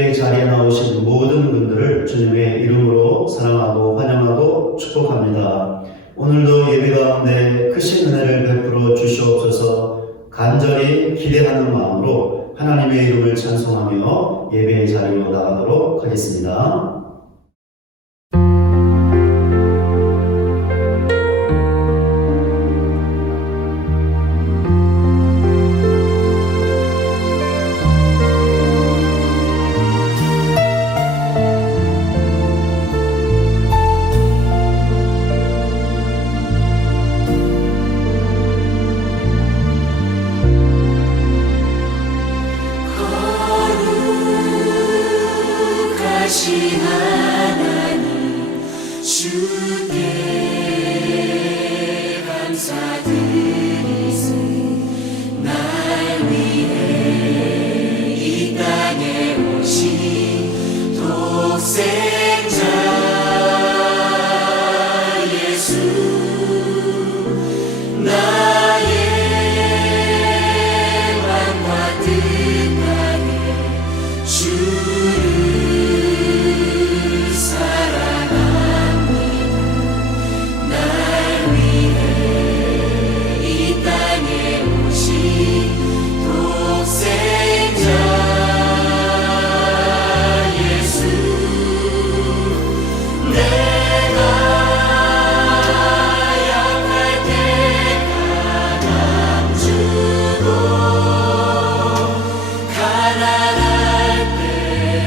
예배의 자리에 나오신 모든 분들을 주님의 이름으로 사랑하고 환영하고 축복합니다. 오늘도 예배 가운데 크신 은혜를 베풀어 주시옵소서. 간절히 기대하는 마음으로 하나님의 이름을 찬송하며 예배의 자리로 나가도록 하겠습니다. 주께 감사드리세. 날 위해 이 땅에 오신 독생자 예수, 나의 마음과 뜻하게 주를 가난할 때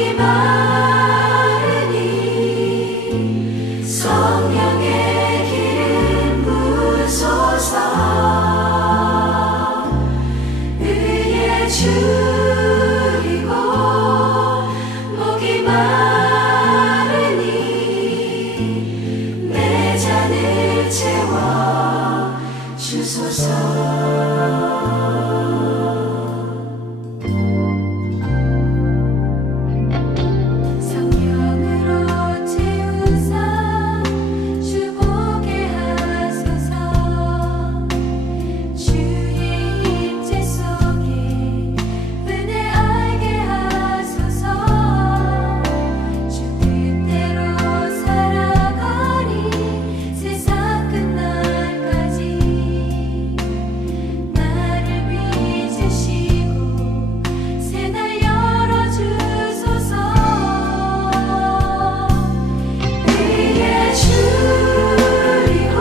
목이 마르니 성령의 기름 부으소서. 의에 줄이고 목이 마르니 내 잔을 채워 주소서. 성령으로 채우사 주보게 하소서. 주의 임재 속에 은혜 알게 하소서. 주 뜻대로 살아가리 세상 끝날까지. 나를 빚으시고 새날 열어주소서. 의에 줄이고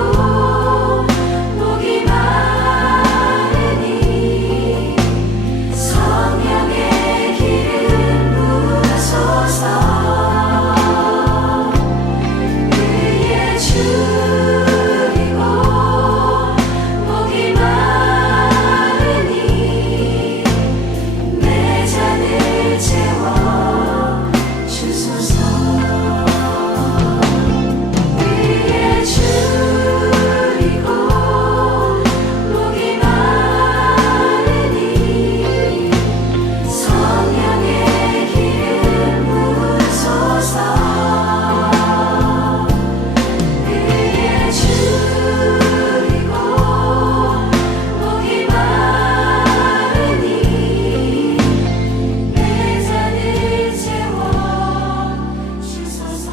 목이 마르니 성령의 기름 부으소서. 의에 줄이고 목이 마르니 내 잔을 채워 주소서. 의에 줄이고 목이 마르니 성령의 기름 부으소서. 의에 줄이고 목이 마르니 내 잔을 채워 주소서.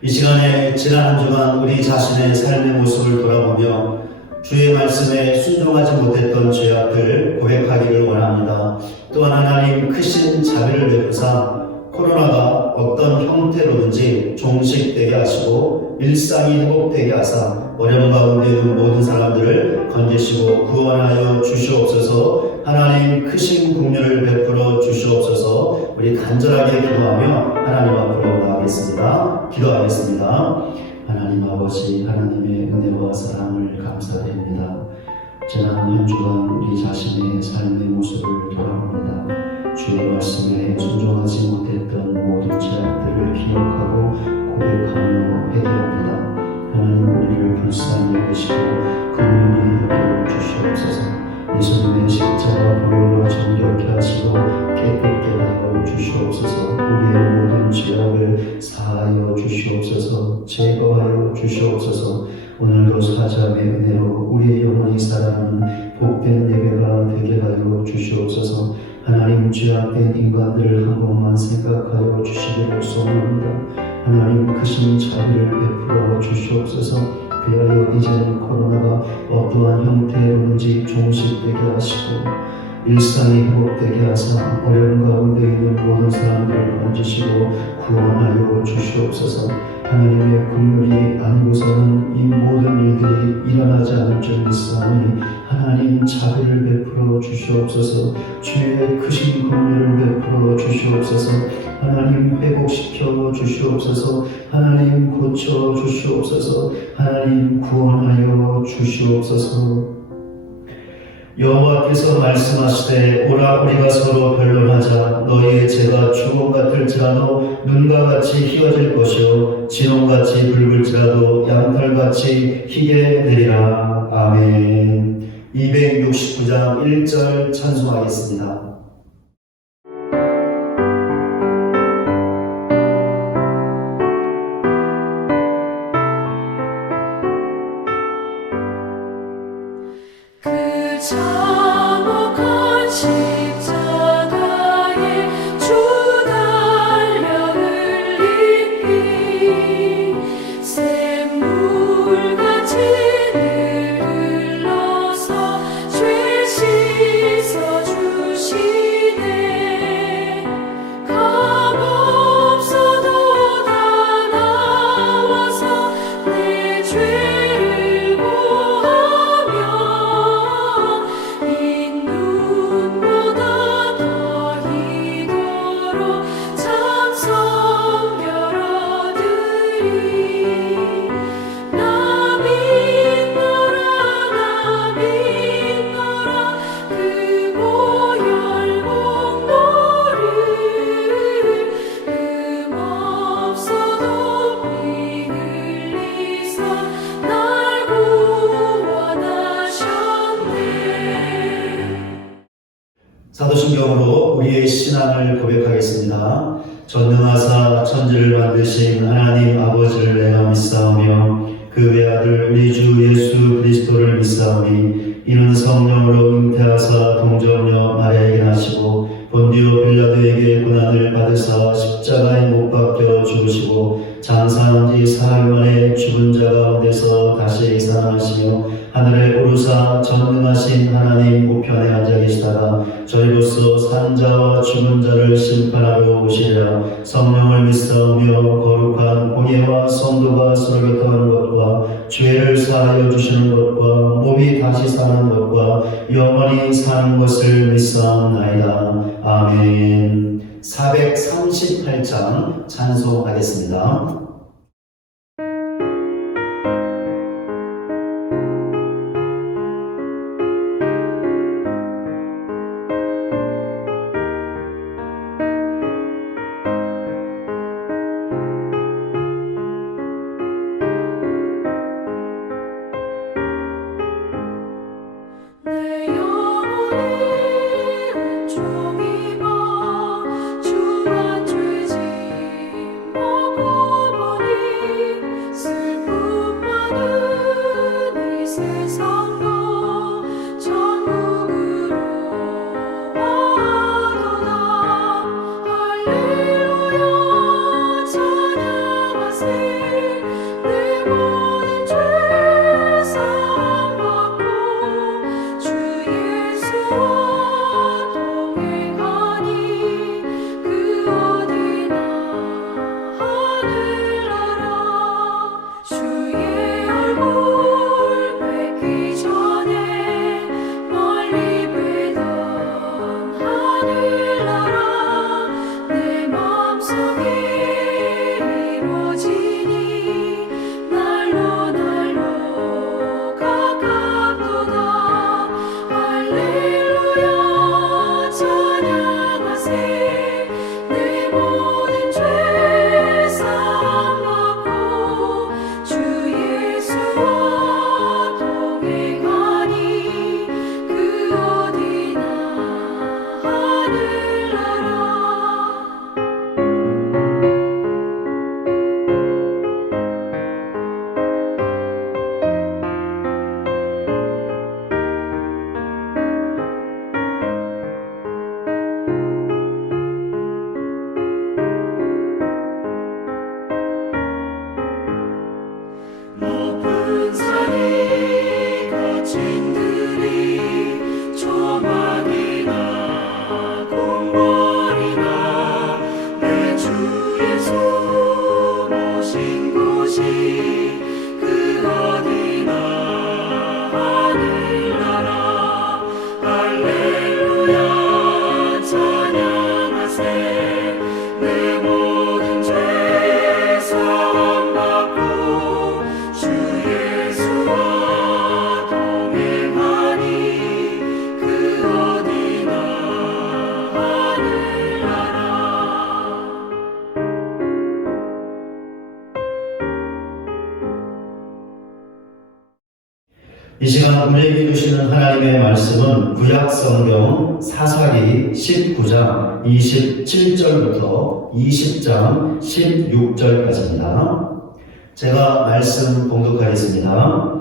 이 시간에 지난 한 주간 우리 자신의 삶의 모습을 돌아보며 주의 말씀에 순종하지 못했던 죄악들 고백하기를 원합니다. 또한 하나님 크신 자비를 베푸사 코로나가 어떤 형태로든지 종식되게 하시고 일상이 회복되게 하사 어려움 가운데 있는 모든 사람들을 건지시고 구원하여 주시옵소서. 하나님 크신 긍휼을 베풀어 주시옵소서. 우리 간절하게 기도하며 하나님 앞으로 나가겠습니다. 기도하겠습니다. 하나님 아버지, 하나님의 은혜와 사랑을 감사드립니다. 지난 한 주간 우리 자신의 삶의 모습을 돌아봅니다. 주의 말씀에 순종하지 못했던 모든 죄악들을 기억하고 고백하며 회개합니다. 하나님 우리를 불쌍히 여기시고 긍휼히 여겨 주시옵소서. 예수님의 십자가 보혈로 정결케 하시고 깨끗게 하여 주시옵소서. 우리의 모든 죄악을 사하여 주시옵소서. 제거하여 주시옵소서. 오늘도 사자의 은혜로 우리의 영혼이 살아가는 복된 예배가 되게 하여 주시옵소서. 하나님 죄악된 인간들을 한 번만 생각하여 주시기를 소원합니다. 하나님 크신 자비를 베풀어 주시옵소서. 그리하여 이제는 코로나가 어떠한 형태로든지 종식되게 하시고 일상이 회복되게 하사 어려움 가운데 있는 모든 사람들을 건지시고 구원하여 주시옵소서. 하나님의 긍휼이 아니고서는 이 모든 일들이 일어나지 않을 줄 믿사오니 하나님 자비를 베풀어 주시옵소서. 주의 크신 긍휼을 베풀어 주시옵소서. 하나님 회복시켜 주시옵소서. 하나님 고쳐 주시옵소서. 하나님 구원하여 주시옵소서. 여호와께서 말씀하시되 오라 우리가 서로 변론하자. 너희의 죄가 주홍 같을지라도 눈과 같이 희어질 것이요 진홍같이 붉을지라도 양털같이 희게 되리라. 아멘. 269장 1절 찬송하겠습니다. 그 참혹한 십자가에 주 달려 흘린 피 샘물같이 늘 흘러서 죄 씻어주시네. 값없어도 다 나와서 순경으로 우리의 신앙을 고백하겠습니다. 전능하사 천지를 만드신 하나님 아버지를 내가 믿사오며 그 외아들 우리 주 예수 그리스도를 믿사오니 이는 성령으로 잉태하사 동정녀 마리아에게 나시고 본디오 빌라도에게 고난을 받으사 십자가에 못 박혀 죽으시고 장사한 지 사흘 만에 죽은 자 가운데서 다시 살아나시며 하늘에 오르사 전능하신 하나님 우편에 앉아 계시다가 저희로서 산 자와 죽은 자를 심판하러 오시리라. 성령을 믿사오며 거룩한 공예와 성도가 서로 교통하는 것과 죄를 사하여 주시는 것과 몸이 다시 사는 것과 영원히 사는 것을 믿사옵나이다. 아멘. 438장 찬송하겠습니다. 내 영혼이 온종일 주와 죄짐 먹고 보니 슬픔 많은 이 세상도 천국으로 와도다. 할렐루야 찬양하세. 내 모든 죄 사함받고 주 예수와 동행하니 그 어디나 하늘나라. 주의 얼굴 뵙기 전에 멀리 뵈던 하늘나라 내 마음속에 이루어지니 날로 날로 가깝도다. 할렐루야 찬양하세. 내 모든 죄 사함받고 주 예수와 동행하니 그 어디나 하늘나라. 높은 산이 거친 들이 조망이나 궁궐이나 내 주 예수 모신 곳이 그 어디나 하늘나라. 할렐루야 찬양하세. 내 모든 죄 사함받고 주 예수와 동행하니 그 어디나 하늘나라. 이 시간 우리에게 주시는 하나님의 말씀은 구약 성경 사사기 19장 27절부터 20장 16절까지입니다. 제가 말씀 봉독하겠습니다.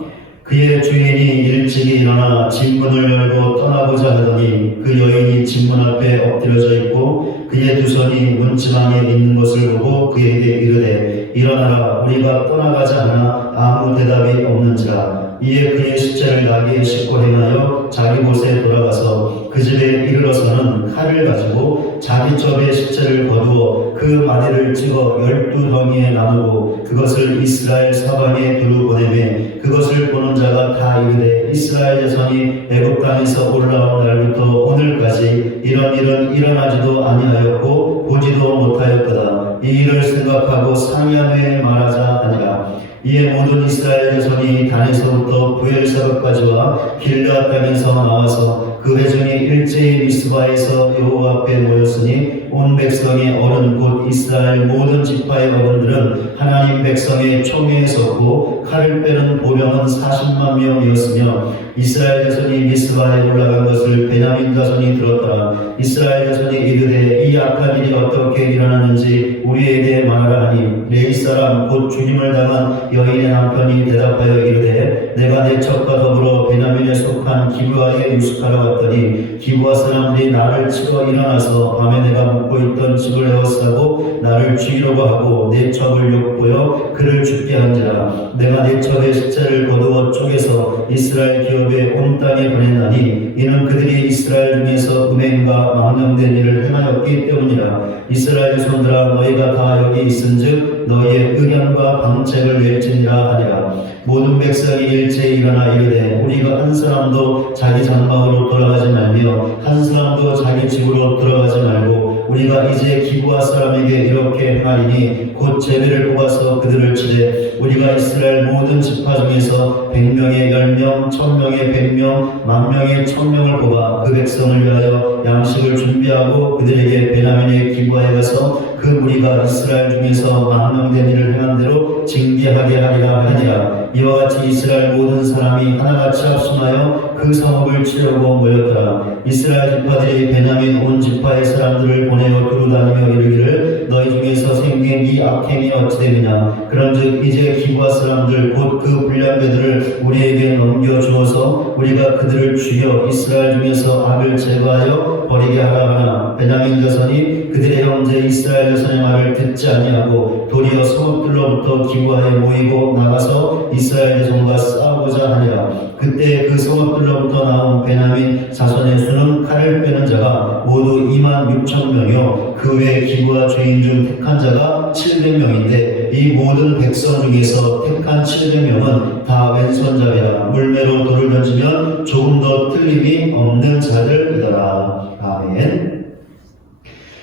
그의 주인이 일찍이 일어나 집문을 열고 떠나고자 하더니 그 여인이 집문 앞에 엎드려져 있고 그의 두 손이 문지방에 있는 것을 보고 그에게 이르되 일어나라 우리가 떠나가자 하나 아무 대답이 없는지라. 이에 그의 십자를 나귀에 싣고 행하여 자기 곳에 돌아가서 그 집에 이르러서는 칼을 가지고 자기 첩에 십자를 거두어 그 마디를 찍어 12덩이에 나누고 그것을 이스라엘 사방에 두루 보내매 그것을 보는 자가 다 이르되 이스라엘 자손이 애굽 땅에서 올라온 날부터 오늘까지 이런 일은 일어나지도 아니하였고 보지도 못하였도다. 이 일을 생각하고 상의한 후에 말하자 하니라. 이에 모든 이스라엘 자손이 단에서부터 부엘사롯까지와 길르앗 땅에서 나와서 그 회중이 일제히 미스바에서 여호와 앞에 모였으니 온 백성의 어른 곧 이스라엘 모든 지파의 어른들은 하나님 백성의 총회에 섰고 칼을 빼는 보병은 40만 명이었으며 이스라엘 자손이 미스바에 올라간 것을 베냐민 자손이 들었더라. 이스라엘 자손이 이르되 이 악한 일이 어떻게 일어나는지 우리에게 말하라 하니 레위 사람 곧 죽임을 당한 여인의 남편이 대답하여 이르되 내가 내 첩과 더불어 베냐민에 속한 기브아에 유숙하러 왔더니 기브아 사람들이 나를 치러 일어나서 밤에 내가 묵고 있던 집을 에워싸고 나를 죽이려고 하고 내 첩을 욕보여 그를 죽게 한지라. 내가 내 첩의 십자를 거두어 쪼개서 이스라엘 기업에 온 땅에 보냈나니 이는 그들이 이스라엘 중에서 음행과 망령된 일을 행하였기 때문이라. 이스라엘 손들아 너희가 다 여기 있은즉 너희의 의견과 방책을 낼지니라 하니라. 모든 백성이 일제히 일어나 이르되 우리가 한 사람도 자기 장막으로 돌아가지 말며 한 사람도 자기 집으로 들어가지 말고 우리가 이제 기브아 사람에게 이렇게 행하리니 곧 제비를 뽑아서 그들을 치되 우리가 이스라엘 모든 지파 중에서 100명에 10명, 1000명에 100명, 10,000명에 1000명을 뽑아 그 백성을 위하여 양식을 준비하고 그들에게 베냐민의 기브아에 가서 그 무리가 이스라엘 중에서 망령된 일을 행한 대로 징계하게 하리라 하니라. 이와 같이 이스라엘 모든 사람이 하나같이 합심하여 그 성읍을 치려고 모였더라. 이스라엘 지파들이 베냐민 온 지파의 사람들을 보내어 두루다니며 이르기를 너희 중에서 생긴 이 악행이 어찌 되느냐. 그런즉 이제 기브아 사람들 곧 그 불량배들을 우리에게 넘겨주어서 우리가 그들을 죽여 이스라엘 중에서 악을 제거하여 버리게 하라 하나 베냐민 자손이 그들의 형제 이스라엘 자손의 말을 듣지 아니하고 도리어 성읍들로부터 기브아에 모이고 나가서 이스라엘 자손과 싸우고자 하니라. 그때 그 성읍들로부터 나온 베냐민 자손의 수는 칼을 빼는 자가 모두 26,000명이요 그 외 기브아 주인 중 택한 자가 700명인데 이 모든 백성 중에서 택한 700명은 다 왼손잡이라. 물매로 돌을 던지면 조금 더 틀림이 없는 자들이더라. 아멘.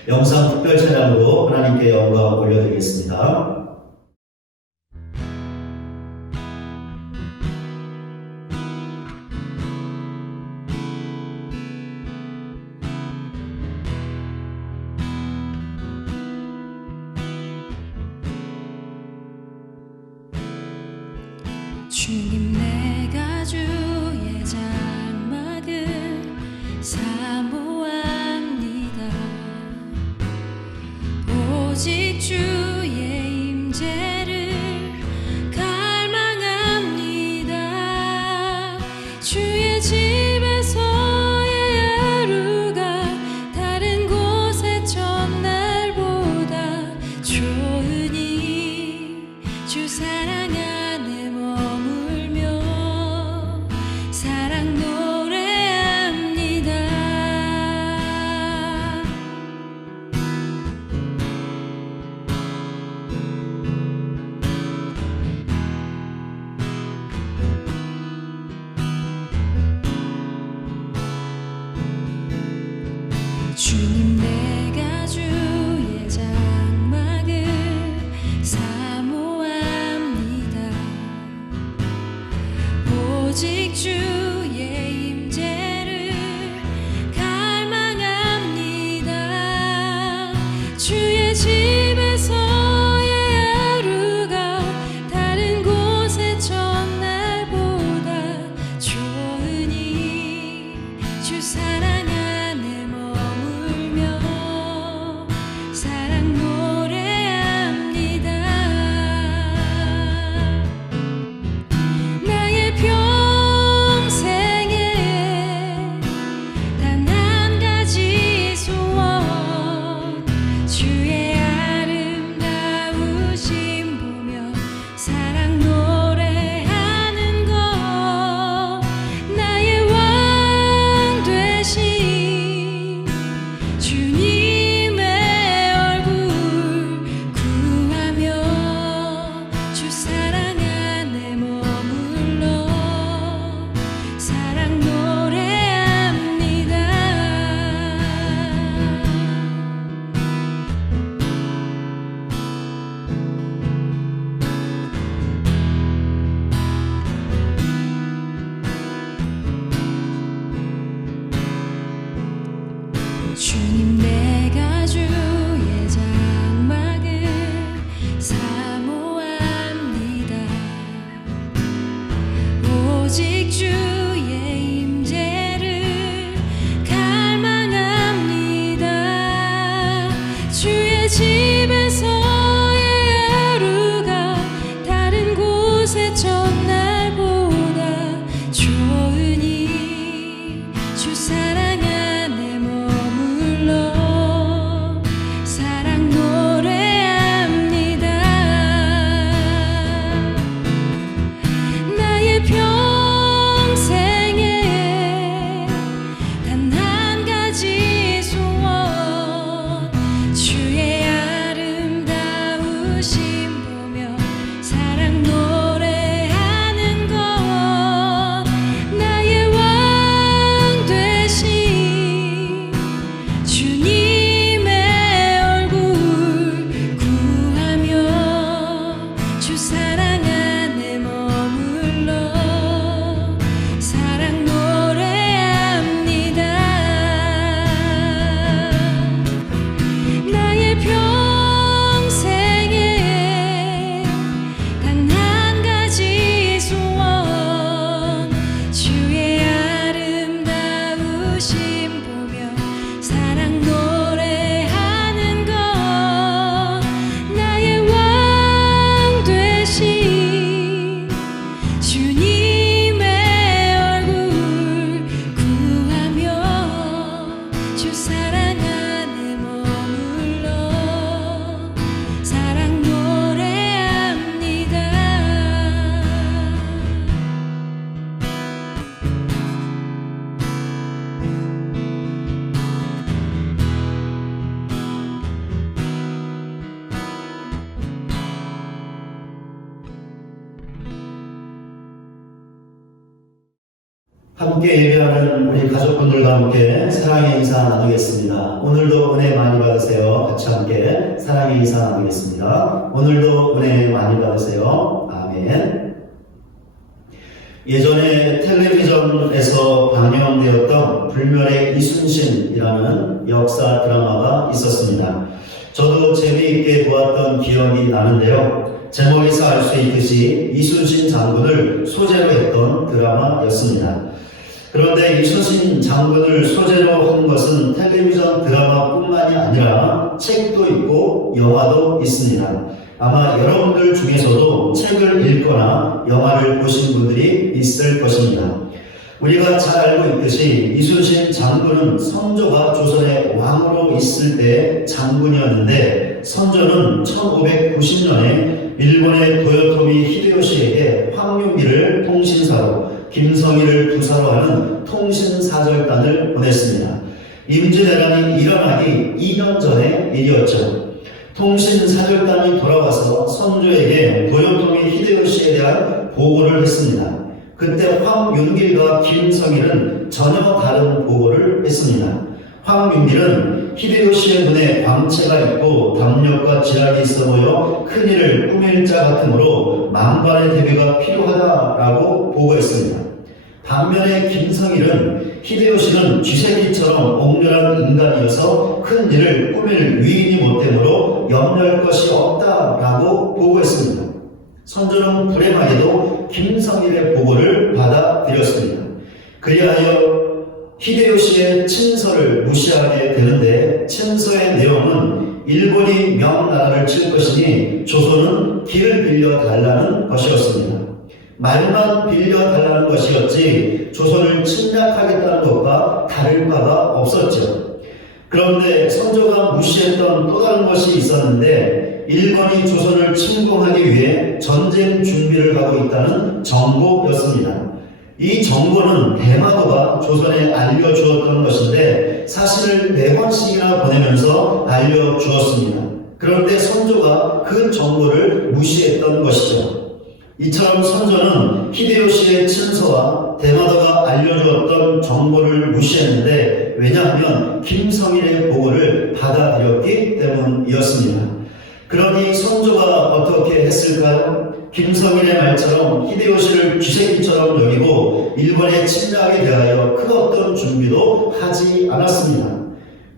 영상 특별 찬양으로 하나님께 영광 올려드리겠습니다. 주님 내가 주의 장막을 사모합니다. 오직 주의 임재를 갈망합니다. 주의 집에서의 하루가 다른 곳의 첫날보다 좋으니 주 사랑 안에 머물며 오직 주의 임재를 갈망합니다. 주의 집에서의 하루가 다른 곳의 첫날보다 좋으니 주 사랑 안에 머물러 사랑 노래합니다. 나의 평생에 단 한 가지 소원, 주의 아름다우심 보며 사랑 노래하는 것. 나의 왕 되신 주님의 얼굴 구하며 주 사랑 안에 머물러 사랑 노래합니다. 나의 평생에 단 한 가지 소원, 주의 아름다우심 보며 사랑 노래하는 것. 나의 왕 되신 주님의 얼굴 구하며 주 사랑 안에 머물러 사랑 노래합니다. 함께 예배하는 우리 가족분들과 함께 사랑의 인사 나누겠습니다. 오늘도 은혜 많이 받으세요. 같이 함께 사랑의 인사 나누겠습니다. 오늘도 은혜 많이 받으세요. 아멘. 예전에 텔레비전에서 방영되었던 불멸의 이순신이라는 역사 드라마가 있었습니다. 저도 재미있게 보았던 기억이 나는데요. 제목에서 알 수 있듯이 이순신 장군을 소재로 했던 드라마였습니다. 그런데 이순신 장군을 소재로 한 것은 텔레비전 드라마뿐만이 아니라 책도 있고 영화도 있습니다. 아마 여러분들 중에서도 책을 읽거나 영화를 보신 분들이 있을 것입니다. 우리가 잘 알고 있듯이 이순신 장군은 선조가 조선의 왕으로 있을 때 장군이었는데, 선조는 1590년에 일본의 도요토미 히데요시에게 황윤기를 통신사로, 김성희를 부사로 하는 통신사절단을 보냈습니다. 임진왜란이 일어나기 2년 전의 일이었죠. 통신사절단이 돌아와서 선조에게 도요토미 히데요시에 대한 보고를 했습니다. 그때 황윤길과 김성희는 전혀 다른 보고를 했습니다. 황윤길은 히데요시의 눈에 광채가 있고 담력과 지략이 있어 보여 큰일을 꾸밀 자 같으므로 만반의 대비가 필요하다라고 보고했습니다. 반면에 김성일은 히데요시는 쥐새끼처럼 옥렬한 인간이어서 큰 일을 꾸밀 위인이 못되므로 염려할 것이 없다라고 보고했습니다. 선조는 불행하게도 김성일의 보고를 받아들였습니다. 그리하여 히데요시의 친서를 무시하게 되는데, 친서의 내용은 일본이 명나라를 칠 것이니 조선은 길을 빌려달라는 것이었습니다. 말만 빌려달라는 것이었지 조선을 침략하겠다는 것과 다를 바가 없었죠. 그런데 선조가 무시했던 또 다른 것이 있었는데, 일본이 조선을 침공하기 위해 전쟁 준비를 하고 있다는 정보였습니다. 이 정보는 대마도가 조선에 알려주었던 것인데 사실을 4번씩이나 보내면서 알려주었습니다. 그런데 선조가 그 정보를 무시했던 것이죠. 이처럼 선조는 히데요시의 친서와 대마도가 알려주었던 정보를 무시했는데, 왜냐하면 김성일의 보고를 받아들였기 때문이었습니다. 그러니 선조가 어떻게 했을까요? 김성일의 말처럼 히데요시를 쥐새끼처럼 여기고 일본의 침략에 대하여 큰 어떤 준비도 하지 않았습니다.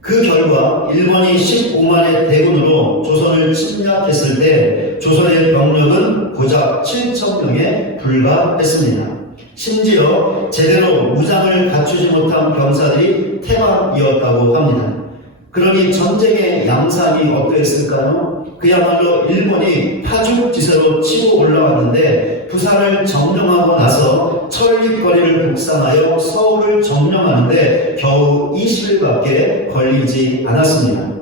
그 결과 일본이 15만의 대군으로 조선을 침략했을 때 조선의 병력은 고작 7,000명에 불과했습니다. 심지어 제대로 무장을 갖추지 못한 병사들이 태반이었다고 합니다. 그러니 전쟁의 양상이 어떠했을까요? 그야말로 일본이 파죽지세로 치고 올라왔는데 부산을 점령하고 나서 천리거리를 북상하여 서울을 점령하는데 겨우 20일밖에 걸리지 않았습니다.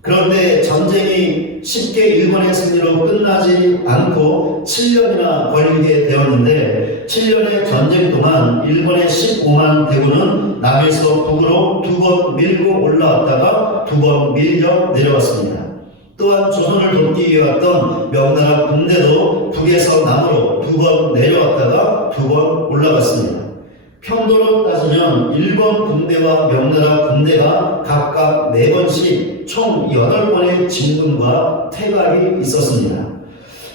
그런데 전쟁이 쉽게 일본의 승리로 끝나지 않고 7년이나 걸리게 되었는데 7년의 전쟁 동안 일본의 15만 대군은 남에서 북으로 2번 밀고 올라왔다가 2번 밀려 내려왔습니다. 또한 조선을 돕기 위해 왔던 명나라 군대도 북에서 남으로 2번 내려왔다가 2번 올라갔습니다. 평도로 따지면 일본 군대와 명나라 군대가 각각 4번씩 총 8번의 진군과 퇴각이 있었습니다.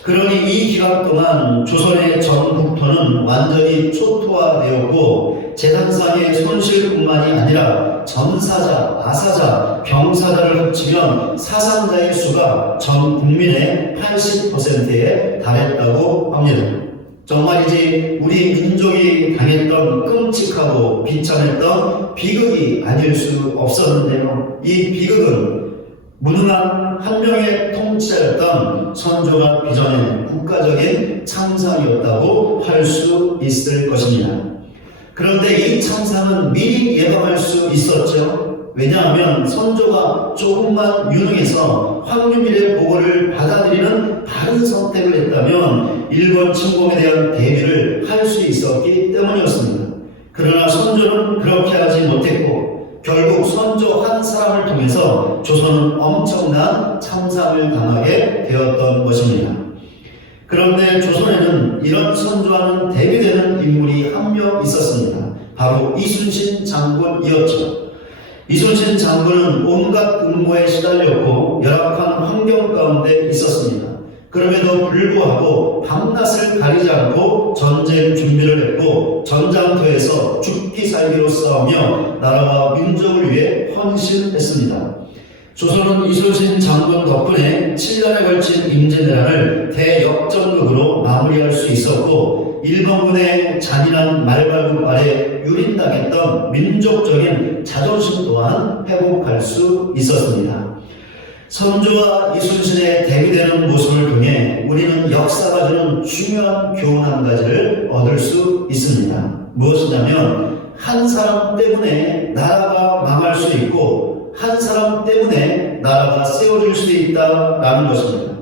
그러니 이 기간 동안 조선의 전국토는 완전히 초토화되었고 재산상의 손실뿐만이 아니라 전사자, 아사자, 병사자를 합치면 사상자의 수가 전 국민의 80%에 달했다고 합니다. 정말이지 우리 민족이 당했던 끔찍하고 비참했던 비극이 아닐 수 없었는데요. 이 비극은 무능한 한 명의 통치자였던 선조가 빚어낸 국가적인 참상이었다고 할 수 있을 것입니다. 그런데 이 참상은 미리 예방할 수 있었죠. 왜냐하면 선조가 조금만 유능해서 황유밀의 보고를 받아들이는 바른 선택을 했다면 일본 침공에 대한 대비를 할 수 있었기 때문이었습니다. 그러나 선조는 그렇게 하지 못했고 결국 선조 한 사람을 통해서 조선은 엄청난 참상을 당하게 되었던 것입니다. 그런데 조선에는 이런 선조와는 대비되는 인물이 한 명 있었습니다. 바로 이순신 장군이었죠. 이순신 장군은 온갖 음모에 시달렸고 열악한 환경 가운데 있었습니다. 그럼에도 불구하고 밤낮을 가리지 않고 전쟁 준비를 했고 전장터에서 죽기 살기로 싸우며 나라와 민족을 위해 헌신했습니다. 조선은 이순신 장군 덕분에 7년에 걸친 임진왜란을 대역전극으로 마무리할 수 있었고 일본군의 잔인한 말발굽 아래 유린당했던 민족적인 자존심 또한 회복할 수 있었습니다. 선조와 이순신의 대비되는 모습을 통해 우리는 역사가 주는 중요한 교훈 한 가지를 얻을 수 있습니다. 무엇이냐면 한 사람 때문에 나라가 망할 수 있고 한 사람 때문에 나라가 세워질 수 있다라는 것입니다.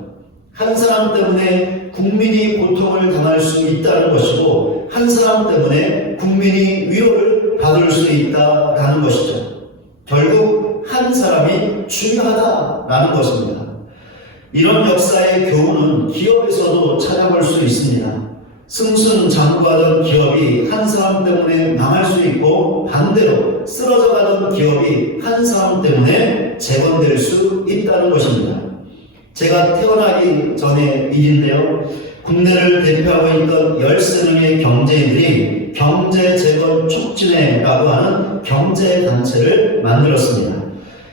한 사람 때문에 국민이 고통을 당할 수 있다는 것이고 한 사람 때문에 국민이 위로를 받을 수 있다라는 것이죠. 결국 한 사람이 중요하다라는 것입니다. 이런 역사의 교훈은 기업에서도 찾아볼 수 있습니다. 승승장구하던 기업이 한 사람 때문에 망할 수 있고 반대로 쓰러져가던 기업이 한 사람 때문에 재건될 수 있다는 것입니다. 제가 태어나기 전의 일인데요. 국내를 대표하고 있던 13명의 경제인들이 경제재건 촉진회라고 하는 경제단체를 만들었습니다.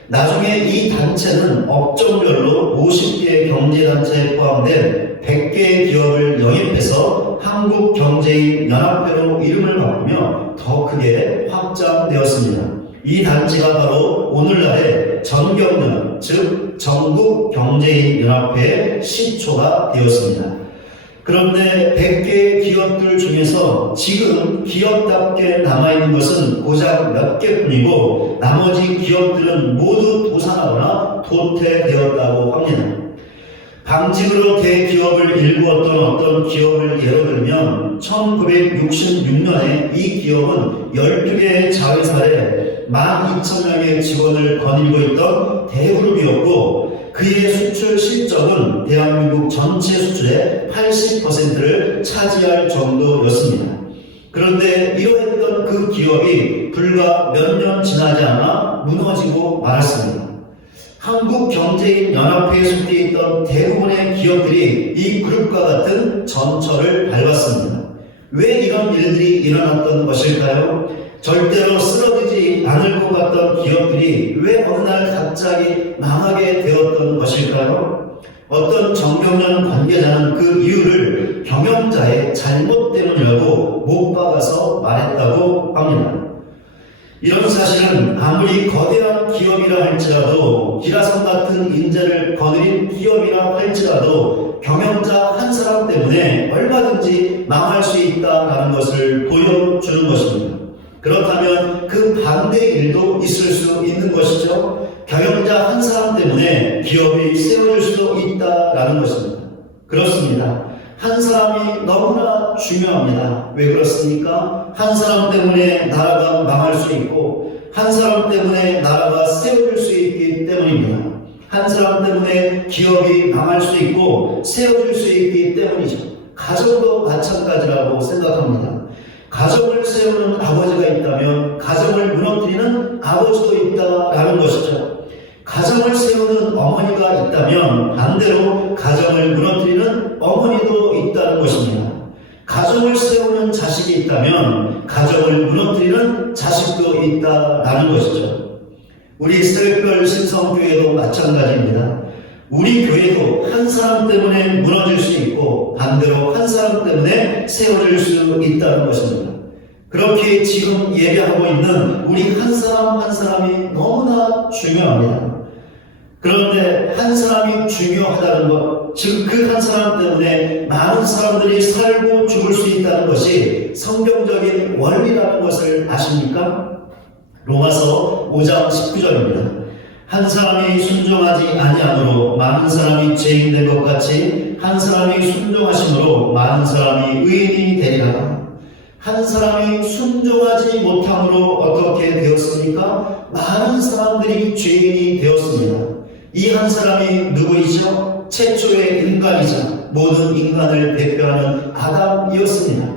나중에 이 단체는 업종별로 50개의 경제단체에 포함된 100개의 기업을 영입해서 한국경제인연합회로 이름을 바꾸며 더 크게 확장되었습니다. 이 단체가 바로 오늘날의 전경련, 즉 전국경제인연합회의 시초가 되었습니다. 그런데 100개의 기업들 중에서 지금 기업답게 남아있는 것은 고작 몇 개뿐이고 나머지 기업들은 모두 도산하거나 도태되었다고 합니다. 방직으로 대기업을 일구었던 어떤 기업을 예로 들면 1966년에 이 기업은 12개의 자회사에 12,000명의 직원을 거닐고 있던 대그룹이었고 그의 수출 실적은 대한민국 전체 수출의 80%를 차지할 정도였습니다. 그런데 이러했던 그 기업이 불과 몇 년 지나지 않아 무너지고 말았습니다. 한국경제인연합회에 속해 있던 대부분의 기업들이 이 그룹과 같은 전철을 밟았습니다. 왜 이런 일들이 일어났던 것일까요? 절대로 쓰러지지 않을 것 같던 기업들이 왜 어느 날 갑자기 망하게 되었던 것일까요? 어떤 정경련 관계자는 그 이유를 경영자의 잘못 때문이라고 못 박아서 합니다. 이런 사실은 아무리 거대한 기업이라 할지라도 기라성 같은 인재를 거느린 기업이라 할지라도 경영자 한 사람 때문에 얼마든지 망할 수 있다는 것을 보여주는 것입니다. 그렇다면 그 반대의 일도 있을 수 있는 것이죠. 경영자 한 사람 때문에 기업이 세워질 수도 있다라는 것입니다. 그렇습니다. 한 사람이 너무나 중요합니다. 왜 그렇습니까? 한 사람 때문에 나라가 망할 수 있고 한 사람 때문에 나라가 세워질 수 있기 때문입니다. 한 사람 때문에 기업이 망할 수 있고 세워질 수 있기 때문이죠. 가정도 마찬가지라고 생각합니다. 가정을 세우는 아버지가 있다면 가정을 무너뜨리는 아버지도 있다라는 것이죠. 가정을 세우는 어머니가 있다면 반대로 가정을 무너뜨리는 어머니도 있다는 것입니다. 가정을 세우는 자식이 있다면 가정을 무너뜨리는 자식도 있다라는 것이죠. 우리 새벽별 신성교회도 마찬가지입니다. 우리 교회도 한 사람 때문에 무너질 수 있고 반대로 한 사람 때문에 세워질 수 있다는 것입니다. 그렇게 지금 예배하고 있는 우리 한 사람 한 사람이 너무나 중요합니다. 그런데 한 사람이 중요하다는 것, 즉 그 한 사람 때문에 많은 사람들이 살고 죽을 수 있다는 것이 성경적인 원리라는 것을 아십니까? 로마서 5장 19절입니다. 한 사람이 순종하지 아니함으로 많은 사람이 죄인된 것 같이 한 사람이 순종하심으로 많은 사람이 의인이 되리라. 한 사람이 순종하지 못함으로 어떻게 되었습니까? 많은 사람들이 죄인이 되었습니다. 이 한 사람이 누구이죠? 최초의 인간이자 모든 인간을 대표하는 아담이었습니다.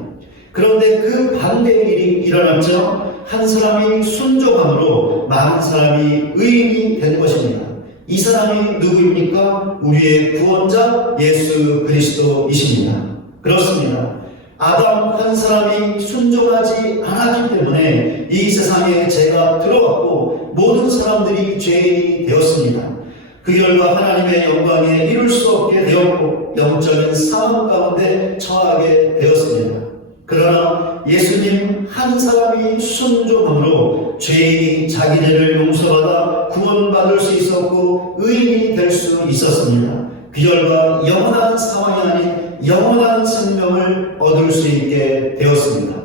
그런데 그 반대의 일이 일어났죠. 한 사람이 순종함으로 많은 사람이 의인이 된 것입니다. 이 사람이 누구입니까? 우리의 구원자 예수 그리스도이십니다. 그렇습니다. 아담 한 사람이 순종하지 않았기 때문에 이 세상에 죄가 들어왔고 모든 사람들이 죄인이 되었습니다. 그 결과 하나님의 영광에 이룰 수 없게 되었고 영적인 사망 가운데 처하게 되었습니다. 그러나 예수님 한 사람이 순종함으로 죄인이 자기 죄를 용서받아 구원받을 수 있었고 의인이 될 수 있었습니다. 그 결과 영원한 사망이 아닌 영원한 생명을 얻을 수 있게 되었습니다.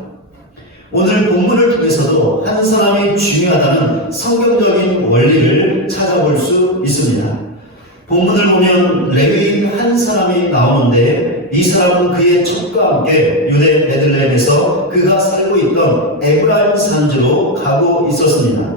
오늘 본문을 통해서도 한 사람이 중요하다는 성경적인 원리를 찾아볼 수 있습니다. 본문을 보면 레위인 한 사람이 나오는데 이 사람은 그의 족과 함께 유대 베들레헴에서 그가 살고 있던 에브라임 산지로 가고 있었습니다.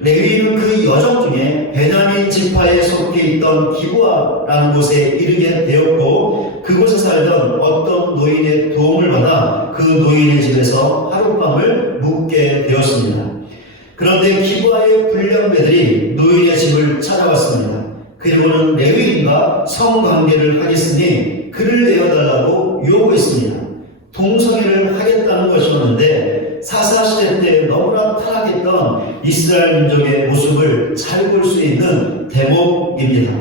레위인은 그 여정 중에 베냐민 지파에 속해 있던 기브아라는 곳에 이르게 되었고 그곳에 살던 어떤 노인의 도움을 받아 그 노인의 집에서 하룻밤을 묵게 되었습니다. 그런데 기브아의 불량배들이 노인의 집을 찾아왔습니다. 그리고는 레위인과 성관계를 하겠으니 그를 내어달라고 요구했습니다. 동성애를 하겠다는 것이었는데 사사시대 때 너무나 타락했던 이스라엘 민족의 모습을 잘 볼 수 있는 대목입니다.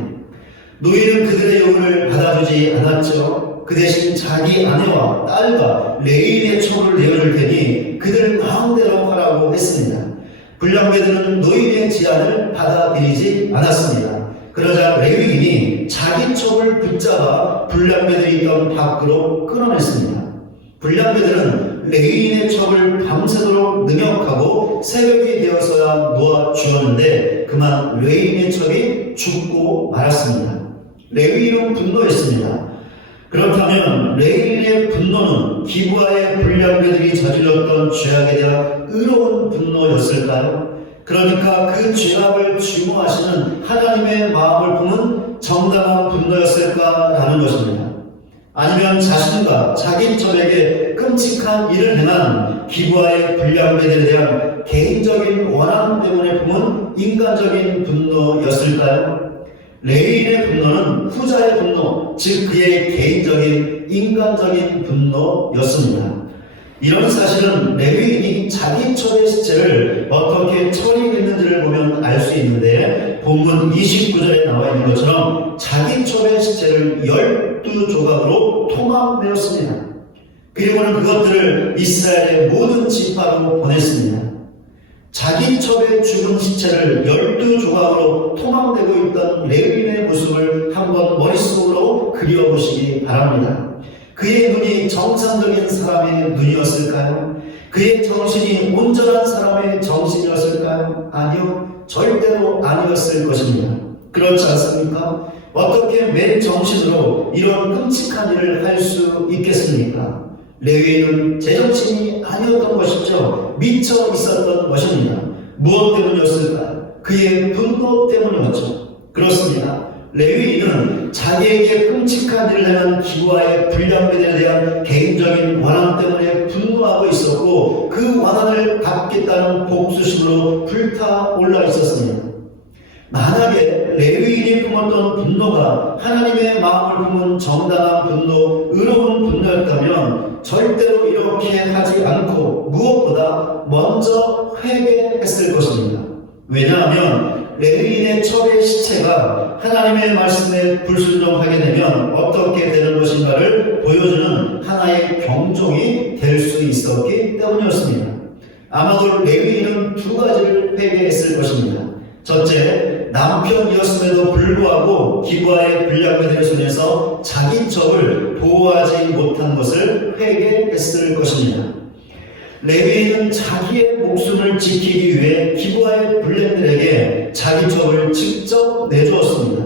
노인은 그들의 요구를 받아주지 않았죠. 그 대신 자기 아내와 딸과 레위인의 첩을 내어줄 테니 그들 마음대로 하라고 했습니다. 불량배들은 노인의 제안을 받아들이지 않았습니다. 그러자 레위인이 자기 첩을 붙잡아 불량배들이 있던 밖으로 끌어냈습니다. 불량배들은 레위인의 첩을 밤새도록 능욕하고 새벽이 되어서야 놓아주었는데 그만 레위인의 첩이 죽고 말았습니다. 레위인은 분노했습니다. 그렇다면 레위인의 분노는 기브아의 불량배들이 저질렀던 죄악에 대한 의로운 분노였을까요? 그러니까 그 죄악을 증오하시는 하나님의 마음을 품은 정당한 분노였을까라는 것입니다. 아니면 자신과 자기 첩에게 끔찍한 일을 행한 기브아의 불량배들에 대한 개인적인 원함 때문에 품은 인간적인 분노였을까요? 레위인의 분노는 후자의 분노, 즉 그의 개인적인 인간적인 분노였습니다. 이런 사실은 레위인이 자기 첩의 시체를 어떻게 처리했는지를 보면 알 수 있는데 본문 29절에 나와 있는 것처럼 자기 첩의 시체를 12조각으로 토막내었습니다. 그리고는 그것들을 이스라엘의 모든 지파로 보냈습니다. 자기 첩의 죽은 시체를 12조각으로 토막되고 있던 레위인의 모습을 한번 머릿속으로 그려보시기 바랍니다. 그의 눈이 정상적인 사람의 눈이었을까요? 그의 정신이 온전한 사람의 정신이었을까요? 아니요, 절대로 아니었을 것입니다. 그렇지 않습니까? 어떻게 맨 정신으로 이런 끔찍한 일을 할 수 있겠습니까? 레위인은 제정신이 아니었던 것이죠. 미쳐 있었던 것입니다. 무엇 때문이었을까요? 그의 분노 때문이었죠. 그렇습니다. 레위인은 자기에게 끔찍한 일을 하는 기부와의 불량배들에 대한 개인적인 원한 때문에 분노하고 있었고, 그 원한을 갚겠다는 복수심으로 불타올라 있었습니다. 만약에 레위인이 품었던 분노가 하나님의 마음을 품은 정당한 분노, 의로운 분노였다면 절대로 이렇게 하지 않고 무엇보다 먼저 회개했을 것입니다. 왜냐하면 레위인의 첩의 시체가 하나님의 말씀에 불순종하게 되면 어떻게 되는 것인가를 보여주는 하나의 경종이 될 수 있었기 때문이었습니다. 아마도 레위인은 두 가지를 회개했을 것입니다. 첫째, 남편이었음에도 불구하고 기부와의 불량배들의 손에서 자기 첩을 보호하지 못한 것을 회개했을 것입니다. 레위인은 자기의 목숨을 지키기 위해 기부와의 불량들에게 자기 첩을 직접 내주었습니다.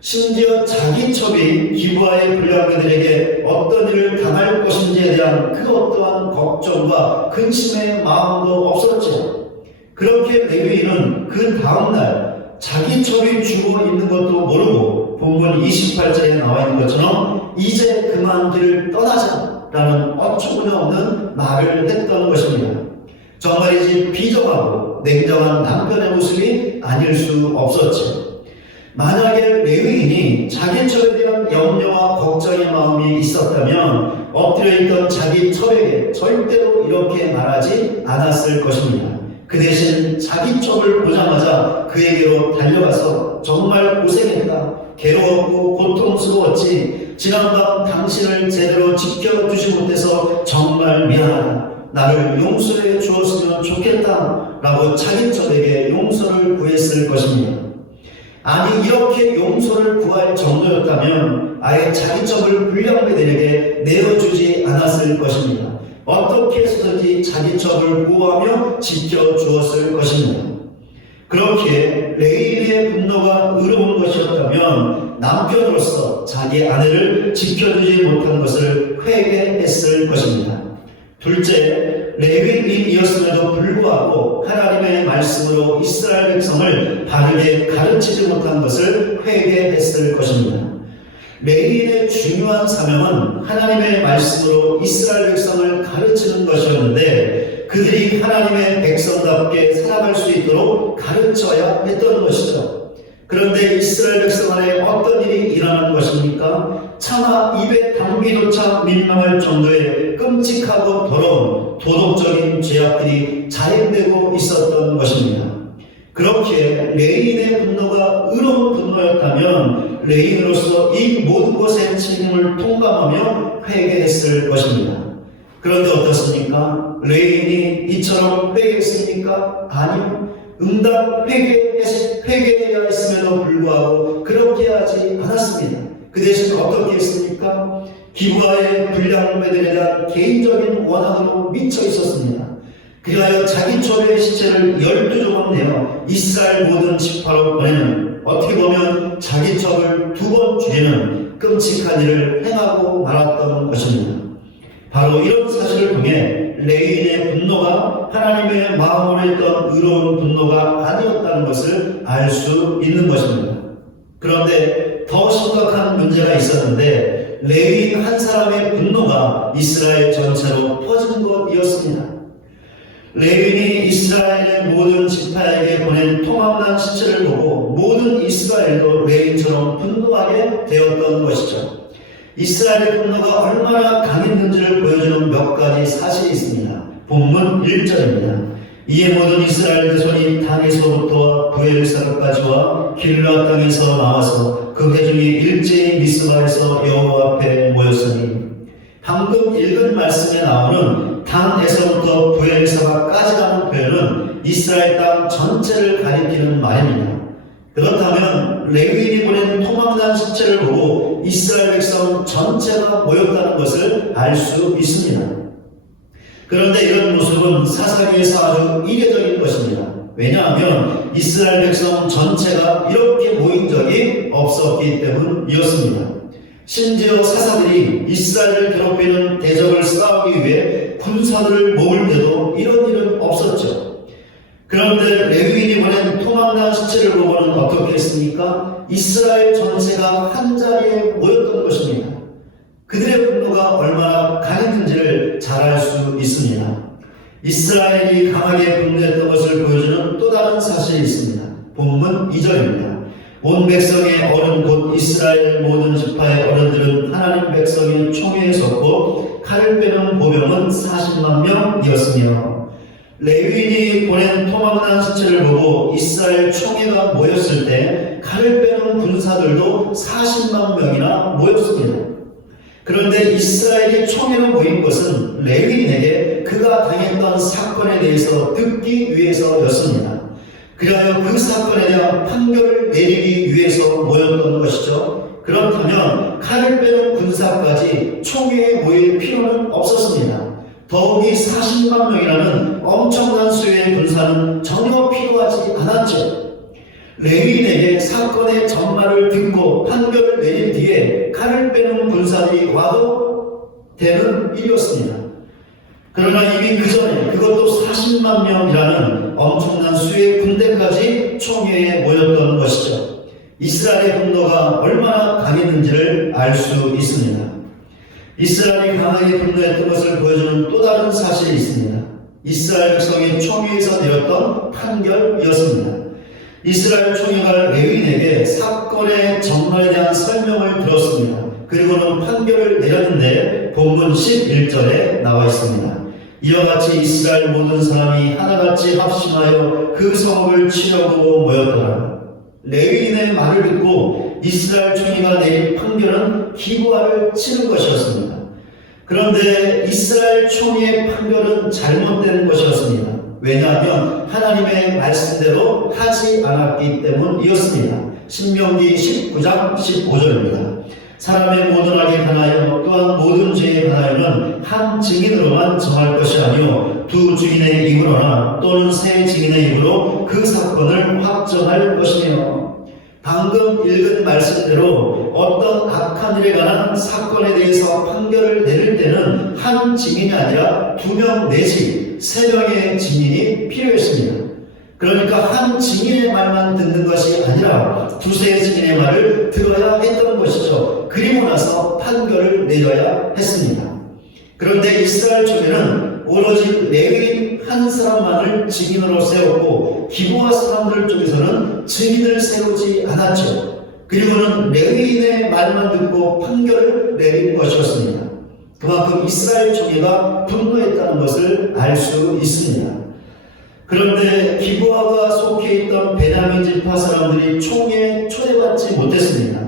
심지어 자기 첩이 기부와의 불량배들에게 어떤 일을 당할 것인지에 대한 그 어떠한 걱정과 근심의 마음도 없었죠. 그렇게 레위인은 그 다음날 자기 첩이 죽어 있는 것도 모르고 본문 28절에 나와 있는 것처럼 이제 그만 길을 떠나자 라는 어처구니 없는 말을 했던 것입니다. 정말이지 비정하고 냉정한 남편의 모습이 아닐 수 없었죠. 만약에 레위인이 자기 첩에 대한 염려와 걱정의 마음이 있었다면 엎드려 있던 자기 첩에게 절대로 이렇게 말하지 않았을 것입니다. 그 대신 자기 첩을 보자마자 그에게로 달려가서 정말 고생했다, 괴로웠고 고통스러웠지, 지난밤 당신을 제대로 지켜주지 못해서 정말 미안하다, 나를 용서해 주었으면 좋겠다 라고 자기 첩에게 용서를 구했을 것입니다. 아니, 이렇게 용서를 구할 정도였다면 아예 자기 첩을 불량배들에게 내어주지 않았을 것입니다. 어떻게 해서든지 자기 첩을 보호하며 지켜주었을 것입니다. 그렇기에 레위인의 분노가 의로운 것이었다면 남편으로서 자기 아내를 지켜주지 못한 것을 회개했을 것입니다. 둘째, 레위인이었음에도 불구하고 하나님의 말씀으로 이스라엘 백성을 바르게 가르치지 못한 것을 회개했을 것입니다. 레위인의 중요한 사명은 하나님의 말씀으로 이스라엘 백성을 가르치는 것이었는데 그들이 하나님의 백성답게 살아갈 수 있도록 가르쳐야 했던 것이죠. 그런데 이스라엘 백성 안에 어떤 일이 일어난 것입니까? 차마 입에 담기조차 민망할 정도의 끔찍하고 더러운 도덕적인 죄악들이 자행되고 있었던 것입니다. 그렇게 레위인의 분노가 의로운 분노였다면 레위인으로서 이 모든 것의 책임을 통감하며 회개했을 것입니다. 그런데 어떻습니까? 레위인이 이처럼 회개했습니까? 아니요. 응답 회개해야 했음에도 불구하고 그렇게 하지 않았습니다. 그 대신 어떻게 했습니까? 기부와의 불량배들에 대한 개인적인 원한으로 미쳐 있었습니다. 그리하여 자기 첩의 시체를 12조각 내어 이스라엘 모든 지파로 보내는, 어떻게 보면 자기 첩을 2번 죽이는 끔찍한 일을 행하고 말았던 것입니다. 바로 이런 사실을 통해 레위인의 분노가 하나님의 마음으로 했던 의로운 분노가 아니었다는 것을 알 수 있는 것입니다. 그런데 더 심각한 문제가 있었는데 레위인 한 사람의 분노가 이스라엘 전체로 퍼진 것이었습니다. 레위인이 이스라엘의 모든 지파에게 보낸 통합난 시체를 보고 모든 이스라엘도 레위인처럼 분노하게 되었던 것이죠. 이스라엘의 분노가 얼마나 강했는지를 보여주는 몇 가지 사실이 있습니다. 본문 1절입니다. 이에 모든 이스라엘 자손이 단에서부터 부엘사까지와 길라 땅에서 나와서 그 회중이 일제히 미스바에서 여호와 앞에 모였으니, 방금 읽은 말씀에 나오는 단에서부터 부엘세바까지라는 표현은 이스라엘 땅 전체를 가리키는 말입니다. 그렇다면 레위인이 보낸 토막난 시체를 보고 이스라엘 백성 전체가 모였다는 것을 알 수 있습니다. 그런데 이런 모습은 사사기에서 아주 이례적인 것입니다. 왜냐하면 이스라엘 백성 전체가 이렇게 모인 적이 없었기 때문이었습니다. 심지어 사사들이 이스라엘을 괴롭히는 대적을 싸우기 위해 군사들을 모을 때도 이런 일은 없었죠. 그런데 레위인이 보낸 토막난 시체를 보고는 어떻게 했습니까? 이스라엘 전체가 한 자리에 모였던 것입니다. 그들의 분노가 얼마나 강했는지를 잘 알 수 있습니다. 이스라엘이 강하게 분노했던 것을 보여주는 또 다른 사실이 있습니다. 본문 2절입니다. 온 백성의 어른 곧 이스라엘 모든 지파의 어른들은 하나님 백성의 총회에 섰고 칼을 빼는 보병은 40만 명이었으며 레위인이 보낸 토막난 시체를 보고 이스라엘 총회가 모였을 때 칼을 빼는 군사들도 40만 명이나 모였습니다. 그런데 이스라엘이 총회로 모인 것은 레위인에게 그가 당했던 사건에 대해서 듣기 위해서였습니다. 그리하여 그 사건에 대한 판결을 내리기 위해서 모였던 것이죠. 그렇다면 칼을 빼는 군사까지 총회에 모일 필요는 없었습니다. 더욱이 40만 명이라는 엄청난 수의 군사는 전혀 필요하지 않았죠. 레위인에게 사건의 전말을 듣고 판결을 내린 뒤에 칼을 빼는 군사들이 와도 되는 일이었습니다. 그러나 이미 그 전에 그것도 40만 명이라는 엄청난 수의 군대까지 총회에 모였던 것이죠. 이스라엘의 분노가 얼마나 강했는지를 알 수 있습니다. 이스라엘이 강하게 분노했던 것을 보여주는 또 다른 사실이 있습니다. 이스라엘 백성이 총회에서 내렸던 판결이었습니다. 이스라엘 총회가 레위인에게 사건의 전말에 대한 설명을 들었습니다. 그리고는 판결을 내렸는데 본문 11절에 나와 있습니다. 이와 같이 이스라엘 모든 사람이 하나같이 합심하여 그 성읍을 치려고 모였더라. 레위인의 말을 듣고 이스라엘 총회가 내린 판결은 기부화를 치는 것이었습니다. 그런데 이스라엘 총회의 판결은 잘못된 것이었습니다. 왜냐하면 하나님의 말씀대로 하지 않았기 때문이었습니다. 신명기 19장 15절입니다. 사람의 모든 악에 관하여 또한 모든 죄에 관하여는 한 증인으로만 정할 것이 아니요 두 증인의 입으로나 또는 세 증인의 입으로 그 사건을 확정할 것이며, 방금 읽은 말씀대로 어떤 악한 일에 관한 사건에 대해서 판결을 내릴 때는 한 증인이 아니라 2명 내지 3명의 증인이 필요했습니다. 그러니까 한 증인의 말만 듣는 것이 아니라 2-3 증인의 말을 들어야 했던 것이죠. 그리고 나서 판결을 내려야 했습니다. 그런데 이스라엘 쪽에는 오로지 레위인 한 사람만을 증인으로 세웠고 기부화 사람들 쪽에서는 증인을 세우지 않았죠. 그리고는 레위인의 말만 듣고 판결을 내린 것이었습니다. 그만큼 이스라엘 총회가 분노했다는 것을 알 수 있습니다. 그런데 기부화가 속해 있던 베냐민 지파 사람들이 총회에 초대받지 못했습니다.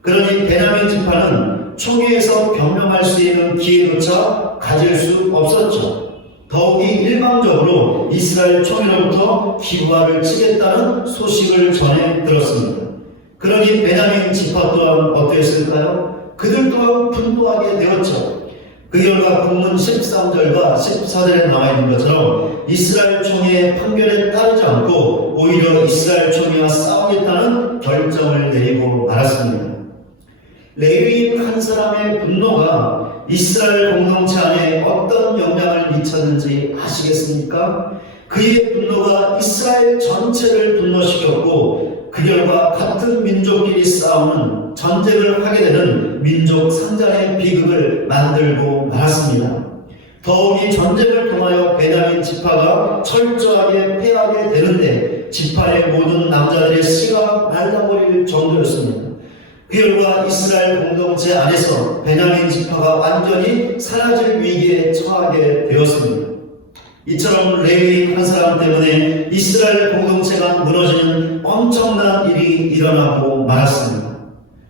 그러니 베냐민 지파는 총회에서 변명할 수 있는 기회조차 가질 수 없었죠. 더욱이 일방적으로 이스라엘 총회로부터 기부화를 치겠다는 소식을 전해 들었습니다. 그러니 베냐민 지파 또한 어땠을까요? 그들 또한 분노하게 되었죠. 그 결과 본문 13절과 14절에 나와 있는 것처럼 이스라엘 총회의 판결에 따르지 않고 오히려 이스라엘 총회와 싸우겠다는 결정을 내리고 말았습니다. 레위인 한 사람의 분노가 이스라엘 공동체 안에 어떤 영향을 미쳤는지 아시겠습니까? 그의 분노가 이스라엘 전체를 분노시켰고 그 결과 같은 민족끼리 싸우는 전쟁을 하게 되는 민족 상잔의 비극을 만들고 말았습니다. 더욱이 전쟁을 통하여 베냐민 지파가 철저하게 패하게 되는데 지파의 모든 남자들의 씨가 말라버릴 정도였습니다. 그 결과 이스라엘 공동체 안에서 베냐민 지파가 완전히 사라질 위기에 처하게 되었습니다. 이처럼 레위인 한 사람 때문에 이스라엘 공동체가 무너지는 엄청난 일이 일어나고 말았습니다.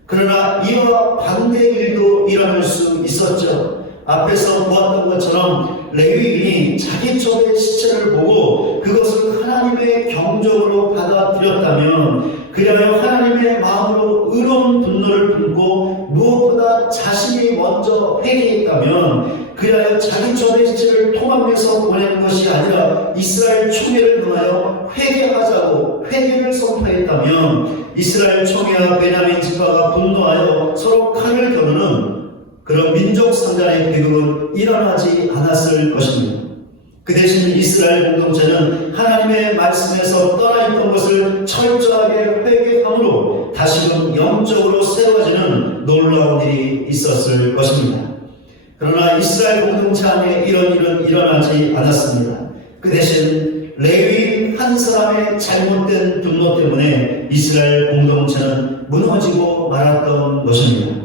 그러나 이와 반대의 일도 일어날 수 있었죠. 앞에서 보았던 것처럼 레위인이 자기 족의 시체를 보고 그것을 하나님의 경적으로 받아들였다면, 그리하여 하나님의 마음으로 의로운 분노를 품고 무엇보다 자신이 먼저 회개했다면, 그리하여 자기 족의 시체를 통합해서 보내는 것이 아니라 이스라엘 총회를 통하여 회개하자고 회개를 선포했다면, 이스라엘 총회와 베냐민 지파가 분노하여 서로 칼을 겨누는 그런 민족 상잔의 비극은 일어나지 않았을 것입니다. 그 대신 이스라엘 공동체는 하나님의 말씀에서 떠나있던 것을 철저하게 회개함으로 다시금 영적으로 세워지는 놀라운 일이 있었을 것입니다. 그러나 이스라엘 공동체 안에 이런 일은 일어나지 않았습니다. 그 대신 레위 한 사람의 잘못된 분노 때문에 이스라엘 공동체는 무너지고 말았던 것입니다.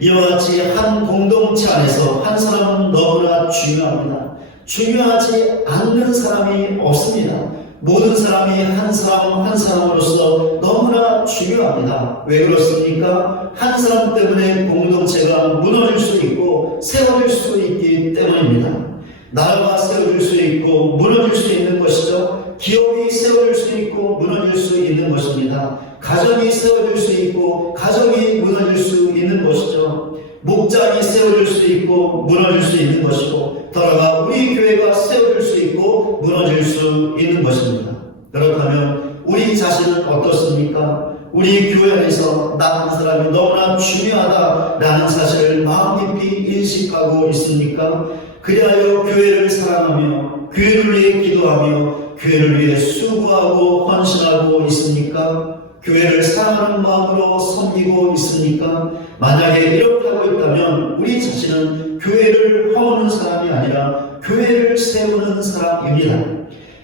이와 같이 한 공동체 안에서 한 사람은 너무나 중요합니다. 중요하지 않는 사람이 없습니다. 모든 사람이 한 사람 한 사람으로서 너무나 중요합니다. 왜 그렇습니까? 한 사람 때문에 공동체가 무너질 수 있고 세워질 수 있기 때문입니다. 나라가 세워질 수 있고 무너질 수 있는 것이죠. 기업이 세워질 수 있고 무너질 수 있는 것입니다. 가정이 세워질 수 있고 가정이 무너질 수 있는 것이죠. 목장이 세워질 수 있고 무너질 수 있는 것이고, 더나아가 우리 교회가 세워질 수 있고 무너질 수 있는 것입니다. 그렇다면 우리 자신은 어떻습니까? 우리 교회 안에서 나 한 사람이 너무나 중요하다라는 사실을 마음 깊이 인식하고 있습니까? 그리하여 교회를 사랑하며 교회를 위해 기도하며 교회를 위해 수고하고 헌신하고 있습니까? 교회를 사랑하는 마음으로 섬기고 있습니까? 만약에 이렇게 하고 있다면 우리 자신은 교회를 허무는 사람이 아니라 교회를 세우는 사람입니다.